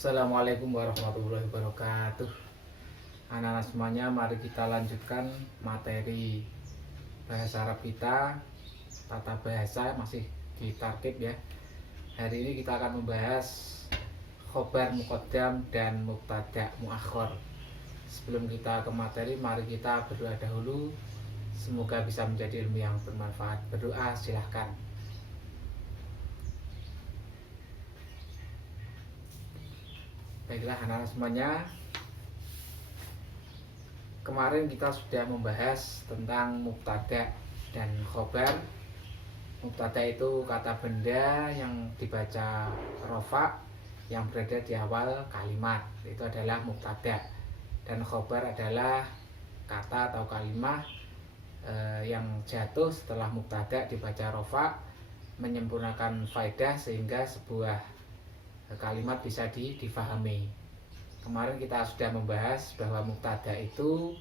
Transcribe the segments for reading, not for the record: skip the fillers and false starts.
Assalamualaikum warahmatullahi wabarakatuh. Anak-anak semuanya, mari kita lanjutkan materi bahasa Arab kita. Tata bahasa masih di tarkib ya. Hari ini kita akan membahas khobar muqaddam dan mubtada muakhir. Sebelum kita ke materi, mari kita berdoa dahulu. Semoga bisa menjadi ilmu yang bermanfaat. Berdoa silahkan. Baiklah anak-anak semuanya, kemarin kita sudah membahas tentang mubtada dan khobar. Mubtada itu kata benda yang dibaca rofa, yang berada di awal kalimat, itu adalah mubtada. Dan khobar adalah kata atau kalimat yang jatuh setelah mubtada dibaca rofa, menyempurnakan faedah sehingga sebuah kalimat bisa difahami. Kemarin kita sudah membahas bahwa mubtada itu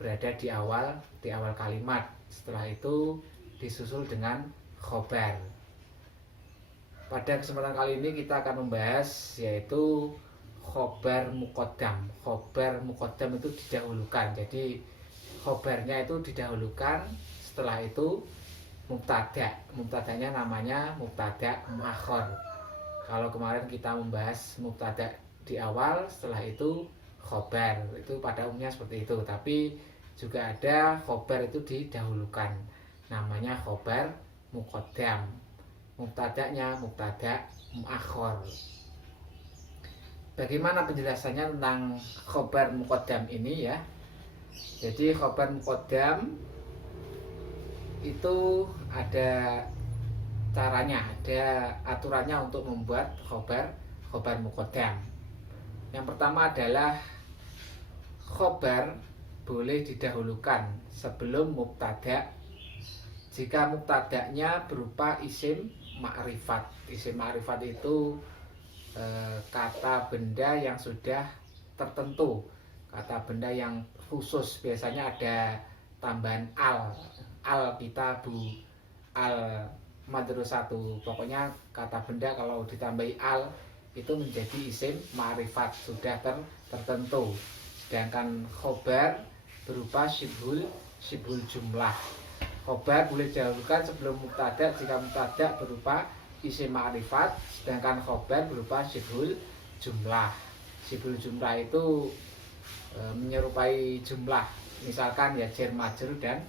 berada di awal kalimat. Setelah itu disusul dengan khobar. Pada kesempatan kali ini kita akan membahas yaitu khobar muqaddam. Khobar muqaddam itu didahulukan. Jadi khobarnya itu didahulukan, setelah itu mubtada. Mubtadanya namanya mubtada muakhir. Kalau kemarin kita membahas mubtada di awal, setelah itu khobar, itu pada umumnya seperti itu. Tapi juga ada khobar itu didahulukan, namanya khobar muqaddam. Mubtadanya mubtada muakhir. Bagaimana penjelasannya tentang khobar muqaddam ini ya? Jadi khobar muqaddam itu ada caranya, ada aturannya untuk membuat khobar muqaddam. Yang pertama adalah khobar boleh didahulukan sebelum mubtada jika mubtadanya berupa isim ma'rifat. Isim ma'rifat itu kata benda yang sudah tertentu, kata benda yang khusus. Biasanya ada tambahan al kitabu, al madrasatu. Pokoknya kata benda kalau ditambahi al itu menjadi isim ma'rifat, sudah tertentu. Sedangkan khobar berupa syibhul jumlah. Khobar boleh didahulukan sebelum mubtada jika mubtada berupa isim ma'rifat, sedangkan khobar berupa syibhul jumlah. Syibhul jumlah itu menyerupai jumlah. Misalkan ya jar majrur dan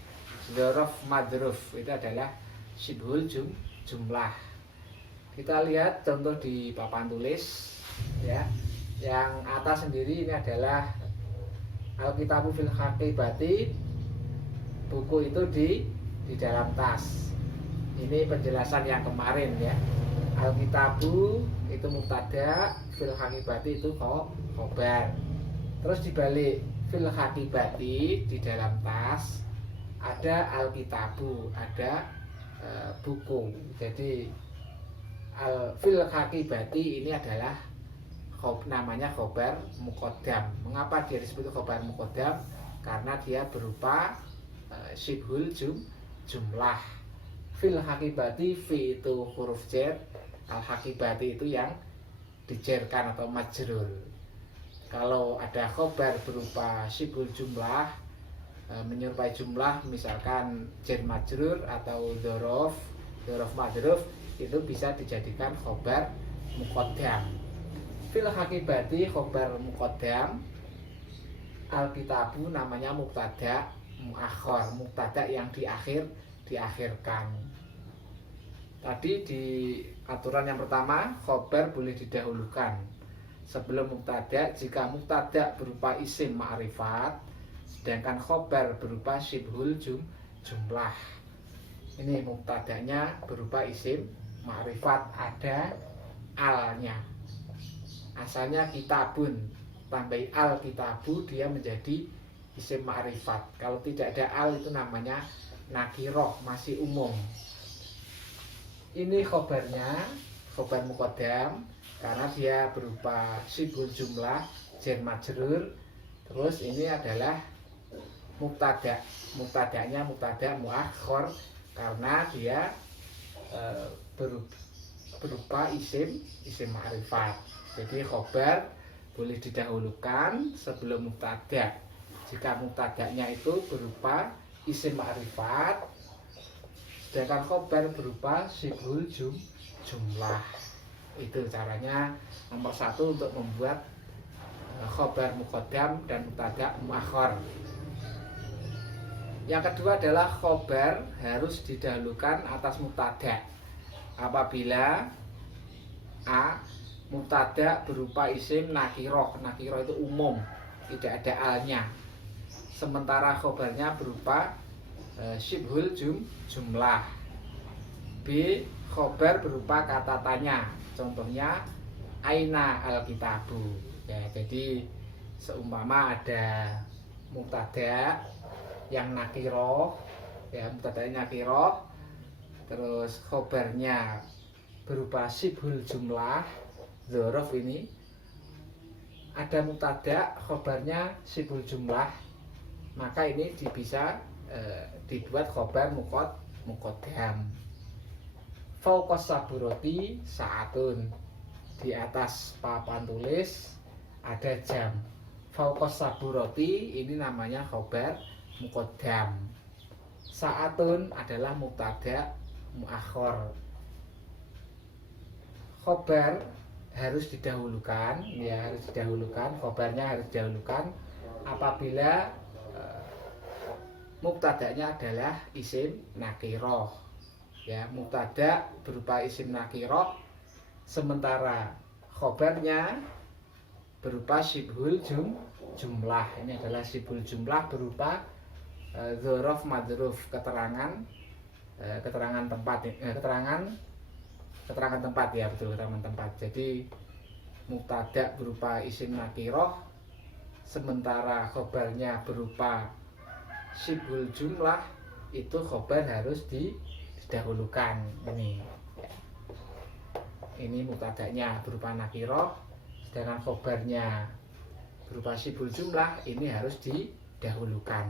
dzaraf madruf, itu adalah syibhul jumlah. Kita lihat contoh di papan tulis ya. Yang atas sendiri ini adalah Alkitabu fil Haqibati, buku itu di dalam tas. Ini penjelasan yang kemarin ya. Alkitabu itu mubtada, fil Haqibati itu khobar. Terus dibalik, fil Haqibati di dalam tas ada Alkitabu, ada buku. Jadi fil Haqibati ini adalah namanya khobar muqaddam. Mengapa dia disebut khobar muqaddam? Karena dia berupa syibhul jumlah. Fil Haqibati, fi itu huruf jar, al Haqibati itu yang dijerkan atau majrur. Kalau ada khobar berupa syibhul jumlah, menyerupai jumlah, misalkan jar majrur atau dzaraf madruf, itu bisa dijadikan khobar muqaddam. Fil Haqibati khobar muqaddam, Alkitabu namanya mubtada muakhir, mubtada yang diakhirkan. Tadi di aturan yang pertama, khobar boleh didahulukan sebelum mubtada jika mubtada berupa isim ma'rifat, sedangkan khobar berupa syibhul jumlah. Ini mubtadanya berupa isim ma'rifat, ada alnya. Asalnya kitabun, tambahi al kitabu, dia menjadi isim ma'rifat. Kalau tidak ada al itu namanya nakiroh, masih umum. Ini khobarnya, khobar muqaddam, karena dia berupa syibhul jumlah, jar majrur. Terus ini adalah mubtada, mubtadanya mubtada muakhir karena dia berupa isim ma'rifat. Jadi khobar boleh didahulukan sebelum mubtada jika mubtadanya itu berupa isim ma'rifat, sedangkan khobar berupa sibhul jumlah. Itu caranya nomor 1 untuk membuat khobar muqaddam dan mubtada muakhar. Yang kedua adalah khobar harus didahulukan atas mubtada apabila A. Mubtada berupa isim nakiroh. Nakiroh itu umum, tidak ada alnya. Sementara khobarnya berupa syibhul jumlah. B. Khobar berupa kata tanya. Contohnya aina alkitabu. Ya, jadi seumpama ada mubtada yang nakiroh, ya mubtada nakiroh, terus khobarnya berupa syibhul jumlah, dzaraf ini ada mubtada khobarnya syibhul jumlah, maka ini bisa dibuat khobar muqaddam. Fauqas saburoti saatun, di atas papan tulis ada jam. Fauqas saburoti ini namanya khobar muqaddam. Saatun adalah mubtada muakhar. Khobar harus didahulukan, ya harus didahulukan, khobarnya harus didahulukan apabila mubtadanya adalah isim nakiroh. Ya, mubtada berupa isim nakiroh, sementara khobarnya berupa syibhul jumlah. Ini adalah syibhul jumlah berupa dzaraf madruf, keterangan tempat, keterangan tempat, ya betul, keterangan tempat. Jadi mubtada berupa isim nakiroh, sementara khobarnya berupa syibhul jumlah, itu khobar harus didahulukan. Ini mubtadanya berupa nakiroh, sedangkan khobarnya berupa syibhul jumlah, ini harus didahulukan.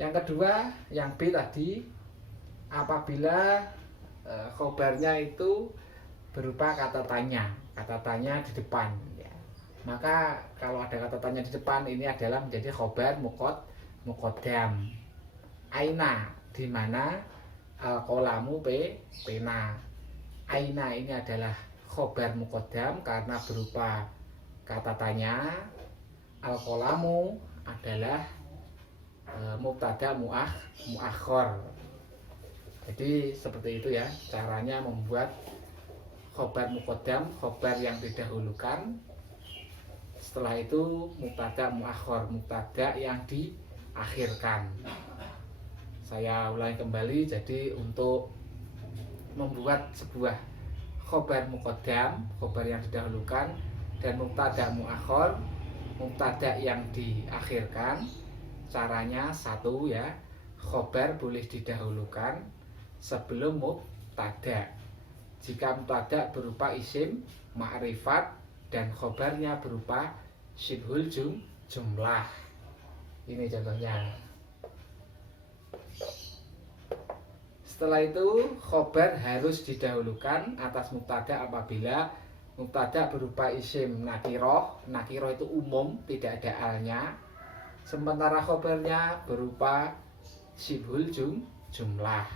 Yang kedua, yang B tadi, apabila khobarnya itu berupa kata tanya di depan, ya. Maka kalau ada kata tanya di depan, ini adalah menjadi khobar muqaddam. Aina, di mana, al-qalamu pena. Aina ini adalah khobar muqaddam karena berupa kata tanya. Al-qalamu adalah mubtada muakhar. Jadi seperti itu ya caranya membuat khobar muqaddam, khobar yang didahulukan. Setelah itu mubtada muakhar, mubtada yang diakhirkan. Saya ulangi kembali, jadi untuk membuat sebuah khobar muqaddam, khobar yang didahulukan, dan mubtada muakhar, mubtada yang diakhirkan, caranya 1 ya, khobar boleh didahulukan sebelum mubtada jika mubtada berupa isim ma'rifat dan khobarnya berupa syibhul jumlah. Ini contohnya. Setelah itu khobar harus didahulukan atas mubtada apabila mubtada berupa isim nakiroh. Nakiroh itu umum, tidak ada alnya. Sementara khobarnya berupa syibhul jumlah.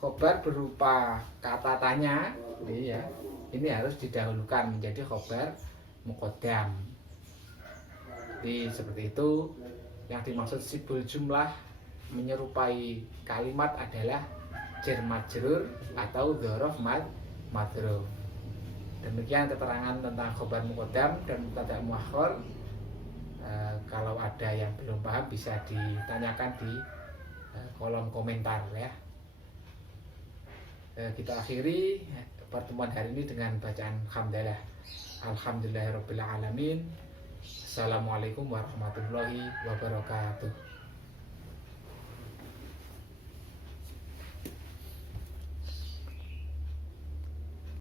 Khobar berupa kata tanya, ini harus didahulukan menjadi khobar muqaddam. Jadi seperti itu. Yang dimaksud syibhul jumlah menyerupai kalimat adalah jar majrur atau dzaraf madruf. Demikian keterangan tentang khobar muqaddam dan mubtada muakhar. Kalau ada yang belum paham bisa ditanyakan di kolom komentar ya. Kita akhiri pertemuan hari ini dengan bacaan hamdalah. Alhamdulillahirabbil alamin. Assalamualaikum warahmatullahi wabarakatuh.